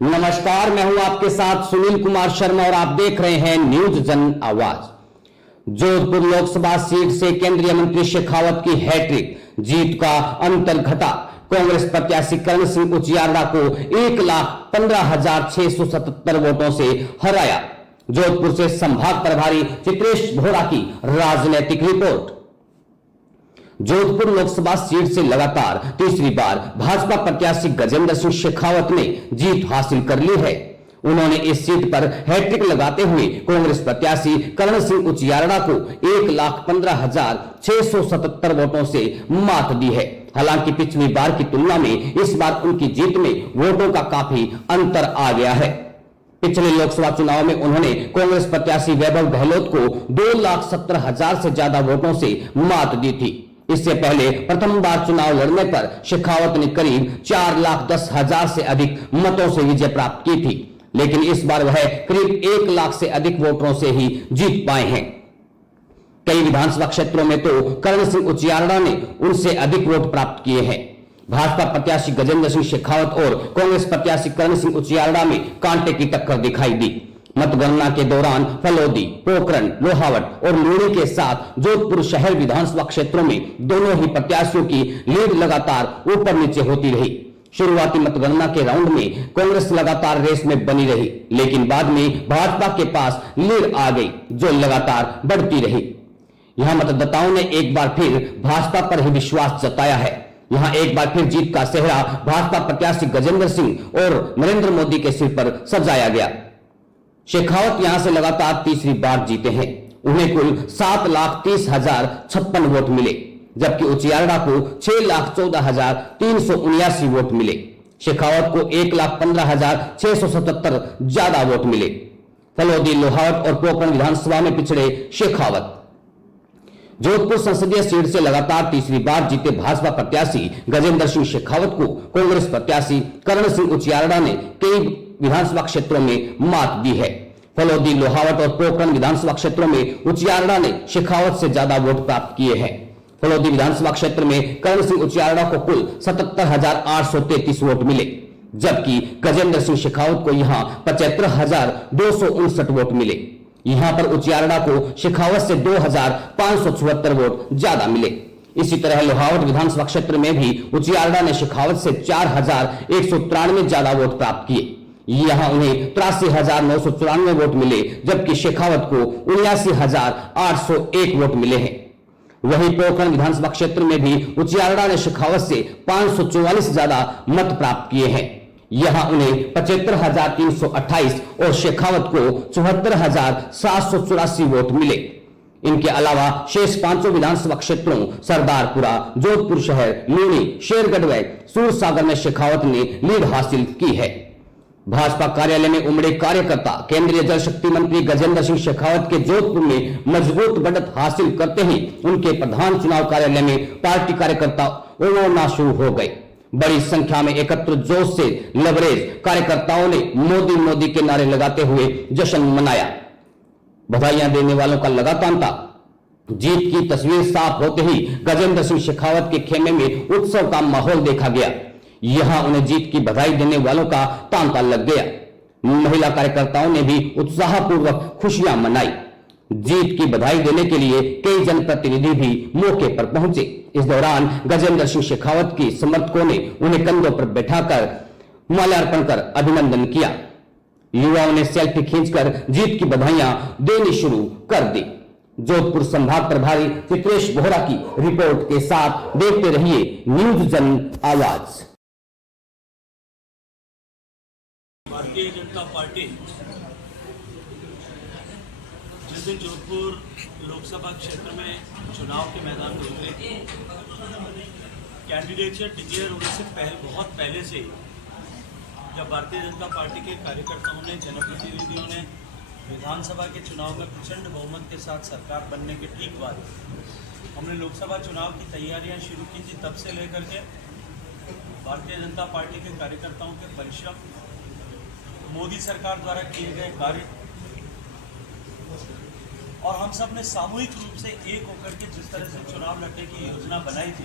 नमस्कार, मैं हूं आपके साथ सुनील कुमार शर्मा और आप देख रहे हैं न्यूज जन आवाज। जोधपुर लोकसभा सीट से केंद्रीय मंत्री शेखावत की हैट्रिक, जीत का अंतर घटा। कांग्रेस प्रत्याशी करण सिंह उचियारडा को 1,15,677 वोटों से हराया। जोधपुर से संभाग प्रभारी चित्रेश भोरा की राजनीतिक रिपोर्ट। जोधपुर लोकसभा सीट से लगातार तीसरी बार भाजपा प्रत्याशी गजेंद्र सिंह शेखावत ने जीत हासिल कर ली है। उन्होंने इस सीट पर हैट्रिक लगाते हुए कांग्रेस प्रत्याशी करण सिंह उचियारडा को 1,15,677 वोटों से मात दी है। हालांकि पिछली बार की तुलना में इस बार उनकी जीत में वोटों का काफी अंतर आ गया है। पिछले लोकसभा चुनाव में उन्होंने कांग्रेस प्रत्याशी वैभव गहलोत को 2,17,000 से ज्यादा वोटों से मात दी थी। इससे पहले प्रथम बार चुनाव लड़ने पर शेखावत ने करीब 4,10,000 से अधिक मतों से विजय प्राप्त की थी, लेकिन इस बार वह करीब 1 लाख से अधिक वोटों से ही जीत पाए हैं। कई विधानसभा क्षेत्रों में तो करण सिंह उचियारडा ने उनसे अधिक वोट प्राप्त किए हैं। भाजपा प्रत्याशी गजेंद्र सिंह शेखावत और कांग्रेस प्रत्याशी करण सिंह उचियारडा में कांटे की टक्कर दिखाई दी। मतगणना के दौरान फलोदी, पोखरण, लोहावट और लूणी के साथ जोधपुर शहर विधानसभा क्षेत्रों में दोनों ही प्रत्याशियों की लीड लगातार ऊपर नीचे होती रही। शुरुआती मतगणना के राउंड में कांग्रेस लगातार रेस में बनी रही, लेकिन बाद में भाजपा के पास लीड आ गई, जो लगातार बढ़ती रही। यहां मतदाताओं ने एक बार फिर भाजपा पर ही विश्वास जताया है। यहां एक बार फिर जीत का सेहरा भाजपा प्रत्याशी गजेंद्र सिंह और नरेंद्र मोदी के सिर पर सजाया गया। शेखावत यहां से लगातार तीसरी बार जीते हैं। उन्हें कुल 7,30,056 वोट मिले, जबकि उचियारडा को 6,14,379 वोट मिले। शेखावत को 1,15,677 ज्यादा वोट मिले। फलोदी, लोहावट और पोखरण विधानसभा में पिछड़े शेखावत। जोधपुर संसदीय सीट से लगातार तीसरी बार जीते भाजपा प्रत्याशी गजेंद्र सिंह शेखावत को कांग्रेस प्रत्याशी करण सिंह उचियारडा ने कई विधानसभा क्षेत्रों में मात दी है। फलोदी, लोहावट और पोखरण विधानसभा क्षेत्रों में उचियारडा ने शेखावत से ज्यादा वोट प्राप्त किए हैं। फलोदी विधानसभा क्षेत्र में करण सिंह उचियारडा को कुल 77,833 वोट मिले, जबकि गजेंद्र सिंह शेखावत को यहां 75,259 वोट मिले। यहां पर उचियारडा को शेखावत से 2,574 वोट ज्यादा मिले। इसी तरह लोहावट विधानसभा क्षेत्र में भी उचियारडा ने शेखावत से 4,193 ज्यादा वोट प्राप्त किए। यहां उन्हें 83,994 वोट मिले, जबकि शेखावत को 79,801 वोट मिले हैं। वहीं पोखरण विधानसभा क्षेत्र में भी उचियारडा ने शेखावत से 544 ज्यादा मत प्राप्त किए हैं। यहां उन्हें 75,328 और शेखावत को 74,784 वोट मिले। इनके अलावा शेष 5 विधानसभा क्षेत्रों सरदारपुरा, जोधपुर शहर, लूणी, शेरगढ़ व सूरसागर में शेखावत ने लीड हासिल की है। भाजपा कार्यालय में उमड़े कार्यकर्ता केंद्रीय जल शक्ति मंत्री गजेंद्र सिंह शेखावत के जोधपुर में मजबूत बढ़त हासिल करते ही उनके प्रधान चुनाव कार्यालय में पार्टी कार्यकर्ता उमड़ना शुरू हो गए। बड़ी संख्या में एकत्र जोश से लबरेज कार्यकर्ताओं ने मोदी मोदी के नारे लगाते हुए जश्न मनाया। बधाइयां देने वालों का लगा तांता। जीत की तस्वीर साफ होते ही गजेंद्र सिंह शेखावत के खेमे में उत्सव का माहौल देखा गया। यहां उन्हें जीत की बधाई देने वालों का तांता लग गया। महिला कार्यकर्ताओं ने भी उत्साहपूर्वक खुशियां मनाई। जीत की बधाई देने के लिए कई जनप्रतिनिधि भी मौके पर पहुंचे। इस दौरान गजेंद्र सिंह शेखावत की समर्थकों ने उन्हें कंधों पर बैठाकर माल्यार्पण कर अभिनंदन किया। युवाओं ने सेल्फी खींचकर जीत की बधाइयां देनी शुरू कर दी। जोधपुर संभाग प्रभारी चित्रेश बोहरा की रिपोर्ट के साथ देखते रहिए न्यूज जन आवाज। भारतीय जनता पार्टी जिस दिन जोधपुर लोकसभा क्षेत्र में चुनाव के मैदान में उतरे, कैंडिडेचर डिक्लेयर होने से बहुत पहले से जब भारतीय जनता पार्टी के कार्यकर्ताओं ने, जनप्रतिनिधियों ने विधानसभा के चुनाव में प्रचंड बहुमत के साथ सरकार बनने के ठीक बाद हमने लोकसभा चुनाव की तैयारियां शुरू की थी। तब से लेकर के भारतीय जनता पार्टी के कार्यकर्ताओं के परिश्रम, मोदी सरकार द्वारा किए गए कार्य और हम सब ने सामूहिक रूप से एक होकर के जिस तरह से चुनाव लड़ने की योजना बनाई थी,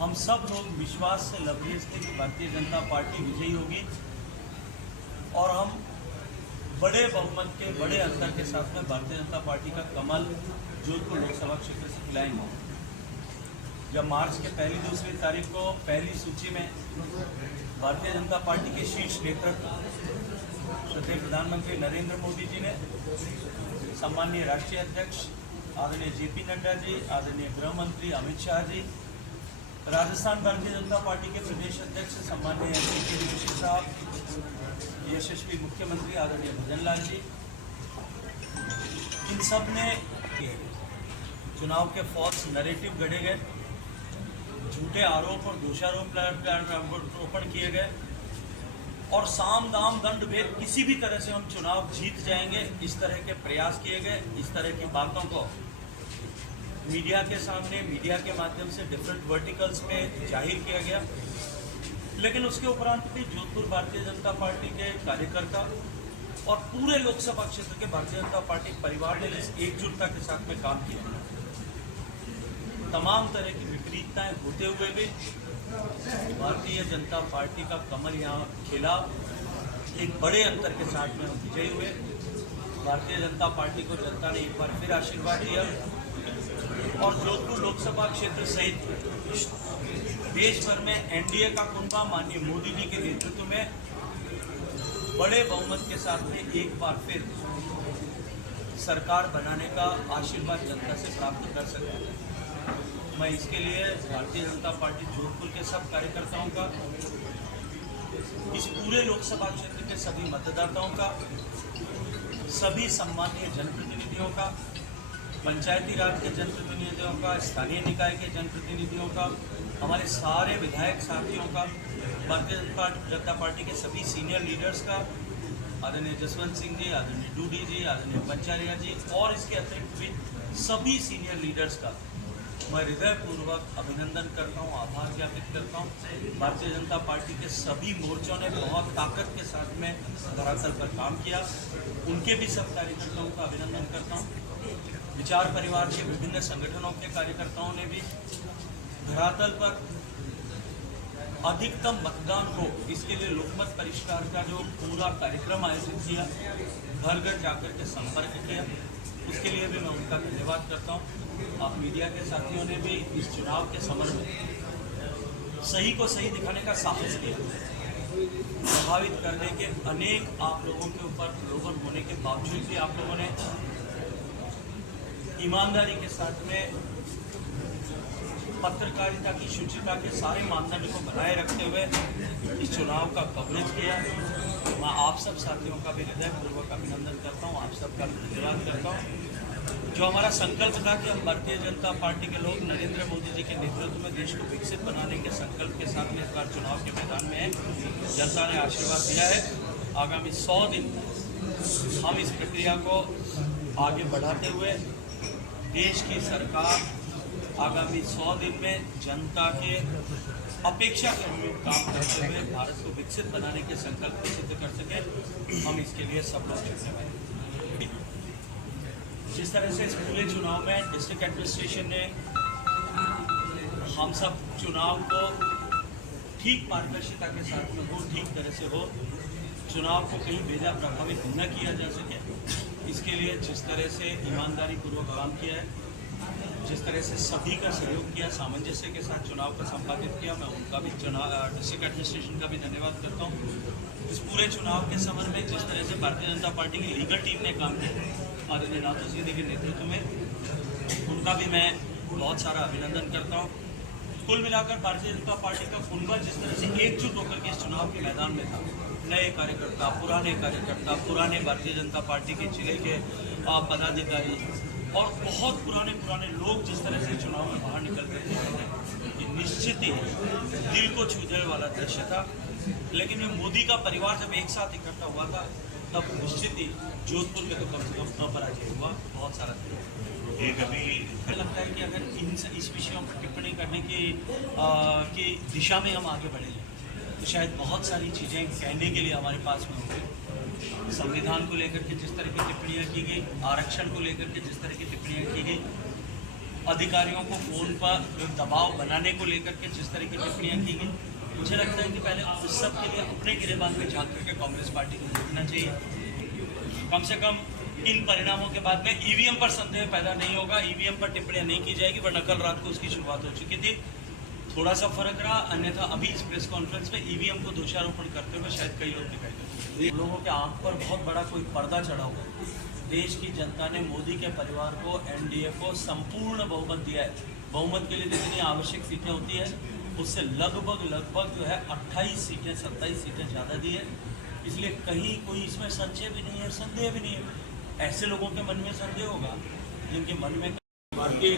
हम सब लोग विश्वास से लबरेज थे कि भारतीय जनता पार्टी विजयी होगी और हम बड़े बहुमत के बड़े अंतर के साथ में भारतीय जनता पार्टी का कमल जोधपुर लोकसभा क्षेत्र से खिलाएंगे। जब मार्च के पहली दूसरी तारीख को पहली सूची में भारतीय जनता पार्टी के शीर्ष नेतृत्व श्रद्धेय प्रधानमंत्री नरेंद्र मोदी जी ने, सम्माननीय राष्ट्रीय अध्यक्ष आदरणीय जेपी नड्डा जी, आदरणीय गृह मंत्री अमित शाह जी, राजस्थान भारतीय जनता पार्टी के प्रदेश अध्यक्ष सम्माननीय सीपी जोशी साहब, यशस्वी मुख्यमंत्री आदरणीय भजन लाल जी, इन सब ने चुनाव के फॉल्स नैरेटिव गढ़े गए, झूठे आरोप और दोषारोपण किए गए और साम दाम दंड भेद किसी भी तरह से हम चुनाव जीत जाएंगे, इस तरह के प्रयास किए गए। इस तरह की बातों को मीडिया के सामने, मीडिया के माध्यम से डिफरेंट वर्टिकल्स में जाहिर किया गया, लेकिन उसके उपरांत भी जोधपुर भारतीय जनता पार्टी के कार्यकर्ता और पूरे लोकसभा क्षेत्र के भारतीय जनता पार्टी परिवार ने इस एकजुटता के साथ में काम किया। तमाम तरह की विपरीतताएं होते हुए भी भारतीय जनता पार्टी का कमल यहाँ खिला, एक बड़े अंतर के साथ में हम विजयी हुए। भारतीय जनता पार्टी को जनता ने एक बार फिर आशीर्वाद दिया और जोधपुर लोकसभा क्षेत्र सहित देश भर में एनडीए का कुनबा माननीय मोदी जी के नेतृत्व में बड़े बहुमत के साथ में एक बार फिर सरकार बनाने का आशीर्वाद जनता से प्राप्त कर सकते हैं। मैं इसके लिए भारतीय जनता पार्टी जोधपुर के सब कार्यकर्ताओं का, इस पूरे लोकसभा क्षेत्र के सभी मतदाताओं का, सभी सम्मानीय जनप्रतिनिधियों का, पंचायती राज के जनप्रतिनिधियों का, स्थानीय निकाय के जनप्रतिनिधियों का, हमारे सारे विधायक साथियों का, भारतीय जनता पार्टी के सभी सीनियर लीडर्स का, आदरणीय जसवंत सिंह जी, आदरणीय डूडी जी, आदरणीय पंचारिया जी और इसके अतिरिक्त भी सभी सीनियर लीडर्स का मैं हृदयपूर्वक अभिनंदन करता हूं, आभार ज्ञापित करता हूं। भारतीय जनता पार्टी के सभी मोर्चों ने बहुत ताकत के साथ में धरातल पर काम किया, उनके भी सब कार्यकर्ताओं का अभिनंदन करता हूं। विचार परिवार के विभिन्न संगठनों के कार्यकर्ताओं ने भी धरातल पर अधिकतम मतदान हो, इसके लिए लोकमत परिष्कार का जो पूरा कार्यक्रम आयोजित किया, घर घर जाकर के संपर्क किया, उसके लिए भी मैं उनका धन्यवाद करता हूँ। आप मीडिया के साथियों ने भी इस चुनाव के समर में सही को सही दिखाने का साहस किया। प्रभावित करने के अनेक आप लोगों के ऊपर प्रलोभन होने के बावजूद भी आप लोगों ने ईमानदारी के साथ में पत्रकारिता की शुचिता के सारे मानदंड को बनाए रखते हुए इस चुनाव का कवरेज किया। मैं आप सब साथियों का भी हृदयपूर्वक अभिनंदन करता हूं, आप सबका धन्यवाद करता हूं। जो हमारा संकल्प था कि हम भारतीय जनता पार्टी के लोग नरेंद्र मोदी जी के नेतृत्व में देश को विकसित बनाने के संकल्प के साथ में इस बार चुनाव के मैदान में है, जनता ने आशीर्वाद दिया है। आगामी 100 दिन हम इस प्रक्रिया को आगे बढ़ाते हुए देश की सरकार आगामी 100 दिन में जनता के अपेक्षा के अनुरूप काम करते हुए भारत को विकसित बनाने के संकल्प को सिद्ध कर सके, हम इसके लिए सब लोग जुटे हैं। जिस तरह से इस पूरे चुनाव में डिस्ट्रिक्ट एडमिनिस्ट्रेशन ने हम सब चुनाव को ठीक पारदर्शिता के साथ में हो, ठीक तरह से हो, चुनाव को कहीं बेजा प्रभावित न किया जा सके, इसके लिए जिस तरह से ईमानदारी पूर्वक काम किया है, जिस तरह से सभी का सहयोग किया, सामंजस्य के साथ चुनाव को संपादित किया, मैं उनका भी डिस्ट्रिक्ट एडमिनिस्ट्रेशन का भी धन्यवाद करता हूँ। इस पूरे चुनाव के समर में जिस तरह से भारतीय जनता पार्टी की लीगल टीम ने काम किया आदरणीय नाथू सिंह के नेतृत्व में, उनका भी मैं बहुत सारा अभिनंदन करता हूँ। कुल मिलाकर भारतीय जनता पार्टी का कुनबा जिस तरह से एकजुट होकर के इस चुनाव के मैदान में था, नए कार्यकर्ता, पुराने भारतीय जनता पार्टी के जिले के पदाधिकारी और बहुत पुराने लोग जिस तरह से चुनाव में बाहर निकल रहे थे, ये निश्चित ही दिल को छू जाने वाला दृश्य था। लेकिन ये मोदी का परिवार जब एक साथ इकट्ठा हुआ था, तब निश्चित ही जोधपुर में तो कम से कम अपराजय हुआ, बहुत सारा एक अभी लगता है कि अगर इस विषयों पर टिप्पणी करने की दिशा में हम आगे बढ़ेंगे तो शायद बहुत सारी चीज़ें कहने के लिए हमारे पास में होंगी। संविधान को लेकर के जिस तरह की टिप्पणियाँ की गई, आरक्षण को लेकर के जिस तरह की टिप्पणियाँ की गई, अधिकारियों को फोन पर दबाव बनाने को लेकर के जिस तरह की टिप्पणियां की गई, मुझे लगता है कि पहले उस सब के लिए अपने गिरेबान में झांक करके कांग्रेस पार्टी को देखना चाहिए। कम से कम इन परिणामों के बाद में ईवीएम पर संदेह पैदा नहीं होगा, ईवीएम पर टिप्पणियां नहीं की जाएगी, वरना कल रात को उसकी शुरुआत हो चुकी थी। थोड़ा सा फर्क रहा, अन्यथा अभी इस प्रेस कॉन्फ्रेंस में ईवीएम को दोषारोपण करते हुए शायद कई लोग दिखाई देते। लोगों के आंख पर बहुत बड़ा कोई पर्दा चढ़ा हुआ है। देश की जनता ने मोदी के परिवार को, एनडीए को संपूर्ण बहुमत दिया है। बहुमत के लिए जितनी आवश्यक सीटें होती है उससे लगभग जो है 28 सीटें 27 सीटें ज़्यादा दी है। इसलिए कहीं कोई इसमें संशय भी नहीं है, संदेह भी नहीं है। ऐसे लोगों के मन में संदेह होगा जिनके मन में भारतीय